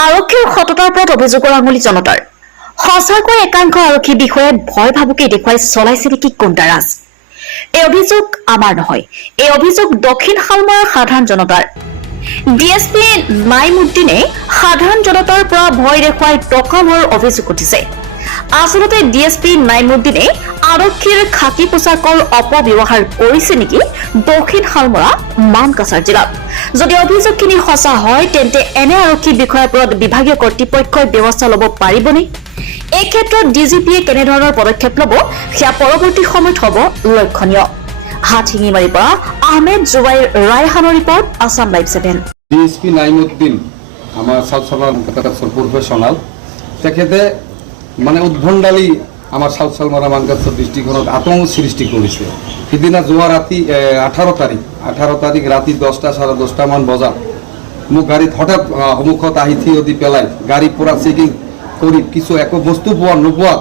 আৰক্ষীৰ সততাৰ ওপৰত অভিযোগৰ আঙুলি জনতাৰ। সঁচাকৈ একাংশ আৰক্ষী বিষয়াই ভয় ভাবুকি দেখুৱাই চলাইছে নেকি কোনটাৰাজ? এই অভিযোগ আমাৰ নহয়, এই অভিযোগ দক্ষিণ শালমৰাৰ সাধাৰণ জনতাৰ। ডিএছপি নাইমুদ্দিনে সাধাৰণ জনতাৰ পৰা ভয় দেখুৱাই টকা লোৱাৰ অভিযোগ উঠিছে। আচলতে ডিএছপি নাইমুদ্দিনে আৰক্ষীৰ খাকী পোছাকৰ অপব্যৱহাৰ কৰিছে নেকি দক্ষিণ শালমৰা মানকাছাৰ জিলাত? যদি অভিযোগখিনি সঁচা হয় তেন্তে এনে আৰক্ষী বিষয়াৰ ওপৰত বিভাগীয় কৰ্তৃপক্ষই ব্যৱস্থা ল'ব পাৰিবনে? এই ক্ষেত্ৰত ডিজিপিয়ে কেনেধৰণৰ পদক্ষেপ ল'ব সেয়া পৰৱৰ্তী সময়ত হ'ব লক্ষণীয়। হাতশিঙিমাৰীৰ পৰা আহমেদ জুবাইৰ ৰায়হানৰ report, Assam live 7। DSP Naimuddin আমাৰ সাউথ চালমাৰ প্ৰফেশ্যনাল, তেখেতে মানে উদ্ভণ্ডালি আমাৰ সাউথ চালমাৰা মানকাছাৰ ডিষ্ট্ৰিক্টখনত আতংক সৃষ্টি কৰিছে। সিদিনা যোৱা ৰাতি 18 তাৰিখ ৰাতি 10টা চাৰে 10টামান বজাত মোক গাড়ীত হঠাৎ সন্মুখত আহি থিয় দি পেলাই গাড়ী পুৰা চেকিং কৰি কিছু একো বস্তু নোপোৱাত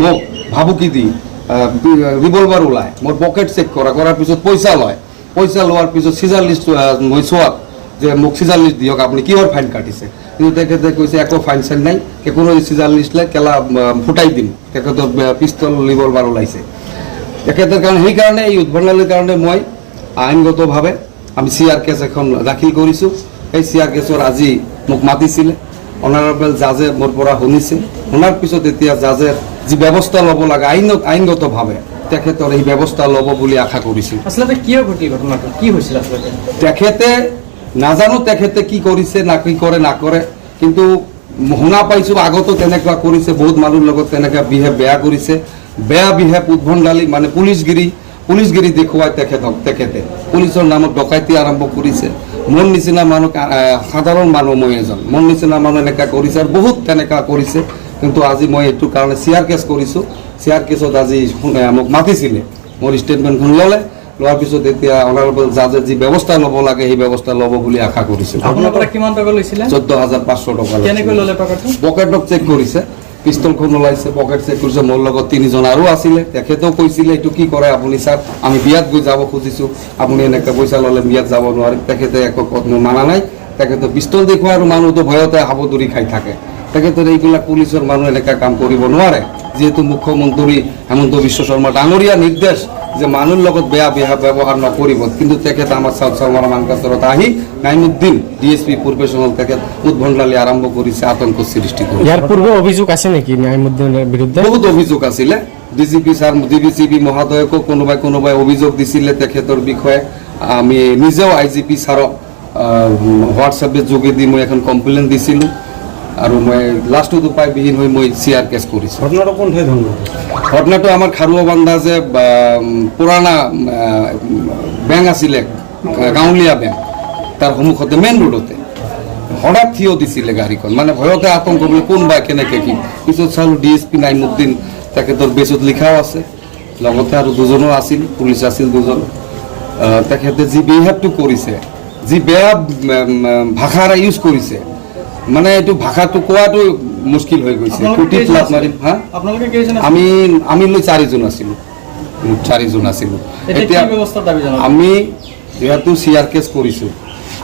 মোক ভাবুকি দি ৰিভলভাৰ ওলায়, মোৰ পকেট চেক কৰাৰ পিছত পইচা লয়। পইচা লোৱাৰ পিছত চিজাৰ লিষ্ট মই চোৱাত যে মোক চিজাৰ লিষ্ট দিয়ক, আপুনি কিহৰ ফাইন কাটিছে? কিন্তু তেখেতে কৈছে একো ফাইন চাইন নাই, কোনো চিজাৰ লিষ্ট নাই, কেলা ফুটাই দিম। তেখেতৰ পিষ্টল ৰিভলভাৰ ওলাইছে তেখেতৰ কাৰণে। সেইকাৰণে এই উদ্ভণ্ডালিৰ কাৰণে মই আইনগতভাৱে আমি CR কেছ এখন দাখিল কৰিছোঁ। সেই CR কেছৰ আজি মোক মাতিছিলে, অনাৰেবল জাজে মোৰ পৰা শুনিছে। শুনাৰ পিছত এতিয়া জাজে যি ব্যৱস্থা ল'ব লাগে আইনগতভাৱে তেখেতৰ এই ব্যৱস্থা ল'ব বুলি আশা কৰিছোঁ। আচলতে কিয় ঘটিল ঘটনাটো, কি হৈছিল আচলতে? তেখেতে নাজানো তেখেতে কি কৰিছে না কি কৰে নাকৰে, কিন্তু শুনা পাইছোঁ আগতো তেনেকুৱা কৰিছে, বহুত মানুহৰ লগত তেনেকুৱা বেয়া কৰিছে। বেয়া উদ্ভণ্ডালি মানে পুলিচগিৰি দেখুৱাই তেখেতে পুলিচৰ নামত ডকাইতি আৰম্ভ কৰিছে। মোৰ নিচিনা মানুহ, সাধাৰণ মানুহ মই এজন, মোৰ নিচিনা মানুহ এনেকুৱা কৰিছে আৰু বহুত তেনেকুৱা কৰিছে। কিন্তু আজি মই এইটো কাৰণে CR কেছ কৰিছোঁ। CR কেছত আজি মোক মাতিছিলে, মোৰ ষ্টেটমেণ্টখন ল'লে, লোৱাৰ পিছত এতিয়া অনাৰেবল জাজে যি ব্যৱস্থা ল'ব লাগে সেই ব্যৱস্থা ল'ব বুলি আশা কৰিছোঁ। আপোনাৰ পৰা কিমান টকা লৈছিলে? 14,500 টকা। কেনেকৈ ল'লে টকাটো? পকেটক চেক কৰিছে, পিষ্টলখন ওলাইছে, পকেট চেক কৰিছে। মোৰ লগত 3জন আৰু আছিলে, তেখেতেও কৈছিলে এইটো কি কৰে আপুনি ছাৰ, আমি বিয়াত গৈ যাব খুজিছোঁ, আপুনি এনেকৈ পইচা ল'লে বিয়াত যাব নোৱাৰিম। তেখেতে একো মানা নাই, তেখেতে পিষ্টল দেখুৱাই আৰু মানুহটো ভয়তে হাবুডুৰি খাই থাকে। তেখেতৰ এইবিলাক পুলিচৰ মানুহ এনেকুৱা কাম কৰিব নোৱাৰে, যিহেতু মুখ্যমন্ত্ৰী হেমন্ত বিশ্ব শৰ্মা ডাঙৰীয়া নিৰ্দেশ যে মানুহৰ লগত বেয়া ব্যৱহাৰ নকৰিব। কিন্তু তেখেত আমাৰ সাউথ চালমাৰা মানকাছাৰত আহি নাইমুদ্দিন ডিএছপি প্ৰফেশ্যনাল তেখেত উদ্ভণ্ডালি আৰম্ভ কৰিছে, আতংক সৃষ্টি কৰিছে। ইয়াৰ পূৰ্বে অভিযোগ আছে নেকি নাইমুদ্দিনৰ বিৰুদ্ধে? বহুত অভিযোগ আছিলে। ডিজিপি মহোদয়কো কোনোবাই অভিযোগ দিছিলে তেখেতৰ বিষয়ে। আমি নিজেও IGP ছাৰক হোৱাটছএপৰ যোগেদি মই এখন কমপ্লেইন দিছিলোঁ আৰু মই লাষ্টত উপায়বিহীন হৈ মই CR কেছ কৰিছোঁ। ঘটনাটো কোন ঠাইত হ'ল? ঘটনাটো আমাৰ খাৰুৱাবান্ধা যে পুৰণা বেংক আছিলে, গাঁৱলীয়া বেংক, তাৰ সন্মুখতে মেইন ৰোডতে হঠাৎ থিয় দিছিলে গাড়ীখন, মানে ভয়তে আতংক বুলি কোনবাই কেনেকৈ কি। পিছত চালোঁ ডিএছপি নাইমুদ্দিন তেখেতৰ বেচত লিখাও আছে, লগতে আৰু দুজনো আছিল, পুলিচ আছিল দুজন। তেখেতে যি বিহেভটো কৰিছে, যি বেয়া ভাষা ইউজ কৰিছে, মানে এইটো ভাষাটো কোৱাটো মুস্কিল হৈ গৈছে। আমি লৈ 4জন আছিলোঁ। এতিয়া আমি যিহেতু CR কেছ কৰিছোঁ,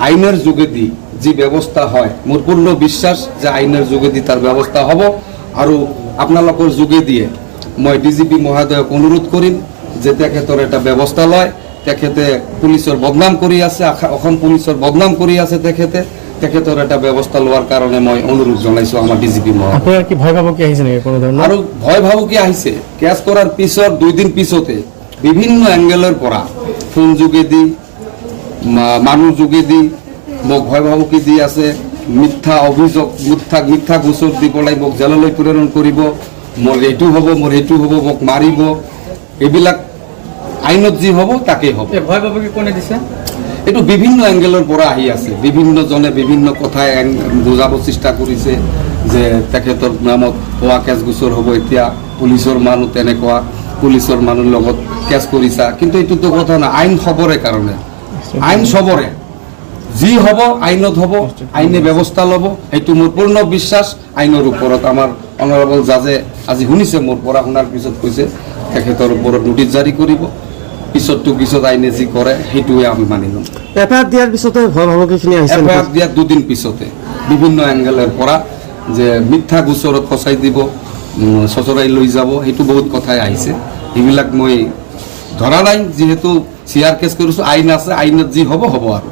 আইনৰ যোগেদি যি ব্যৱস্থা হয়, মোৰ পূৰ্ণ বিশ্বাস যে আইনৰ যোগেদি তাৰ ব্যৱস্থা হ'ব। আৰু আপোনালোকৰ যোগেদিয়ে মই DGP মহোদয়ক অনুৰোধ কৰিম যে তেখেতৰ এটা ব্যৱস্থা লয়। তেখেতে পুলিচৰ বদনাম কৰি আছে, অসম পুলিচৰ বদনাম কৰি আছে তেখেতৰ এটা ব্যৱস্থা লোৱাৰ কাৰণে মই অনুৰোধ জনাইছোঁ আমাৰ DGP মহোদয়। আপোনাৰ কি ভয় ভাবুকি আহিছে নেকি কোনো ধৰণৰ? আৰু ভয় ভাবুকি আহিছে, কেছ কৰাৰ পিছত 2 দিন পিছতে বিভিন্ন এংগেলৰ পৰা ফোন যোগেদি, মানুহ যোগেদি মোক ভয় ভাবুকি দি আছে। মিথ্যা অভিযোগ, মিথ্যা গোচৰ দি পেলাই মোক জেললৈ প্ৰেৰণ কৰিব, মোৰ এইটো হ'ব, মোক মাৰিব। এইবিলাক আইনত যি হ'ব তাকেই হ'ব। ভয় ভাবুকি কোনে দিছে? এইটো বিভিন্ন এংগেলৰ পৰা আহি আছে, বিভিন্নজনে বিভিন্ন কথাই বুজাব চেষ্টা কৰিছে যে তেখেতৰ নামত হোৱা কেছ গোচৰ হ'ব। এতিয়া পুলিচৰ মানুহ তেনেকুৱা, পুলিচৰ মানুহৰ লগত কেছ কৰিছা, কিন্তু এইটোতো কথা নাই। আইন সবৰে কাৰণে, আইন সবৰে, যি হ'ব আইনত হ'ব, আইনে ব্যৱস্থা ল'ব, সেইটো মোৰ পূৰ্ণ বিশ্বাস। আইনৰ ওপৰত আমাৰ অনাৰেবল জাজে আজি শুনিছে, মোৰ পৰা শুনাৰ পিছত কৈছে তেখেতৰ ওপৰত নোটিছ জাৰি কৰিব। পিছত আইনে যি কৰে সেইটোৱে আমি মানি ল'ম। এফআইআৰ দিয়াৰ পিছতে ভয় ভাবুকিখিনি আহিছে নেকি? এফআইআৰ দিয়াৰ 2 দিন পিছতে বিভিন্ন এংগেলৰ পৰা যে মিথ্যা গোচৰত ফচাই দিব, চচৰাই লৈ যাব, সেইটো বহুত কথাই আহিছে। সেইবিলাক মই ধৰা নাই, যিহেতু চিআৰ কেছ কৰিছোঁ, আইন আছে, আইনত যি হ'ব আৰু।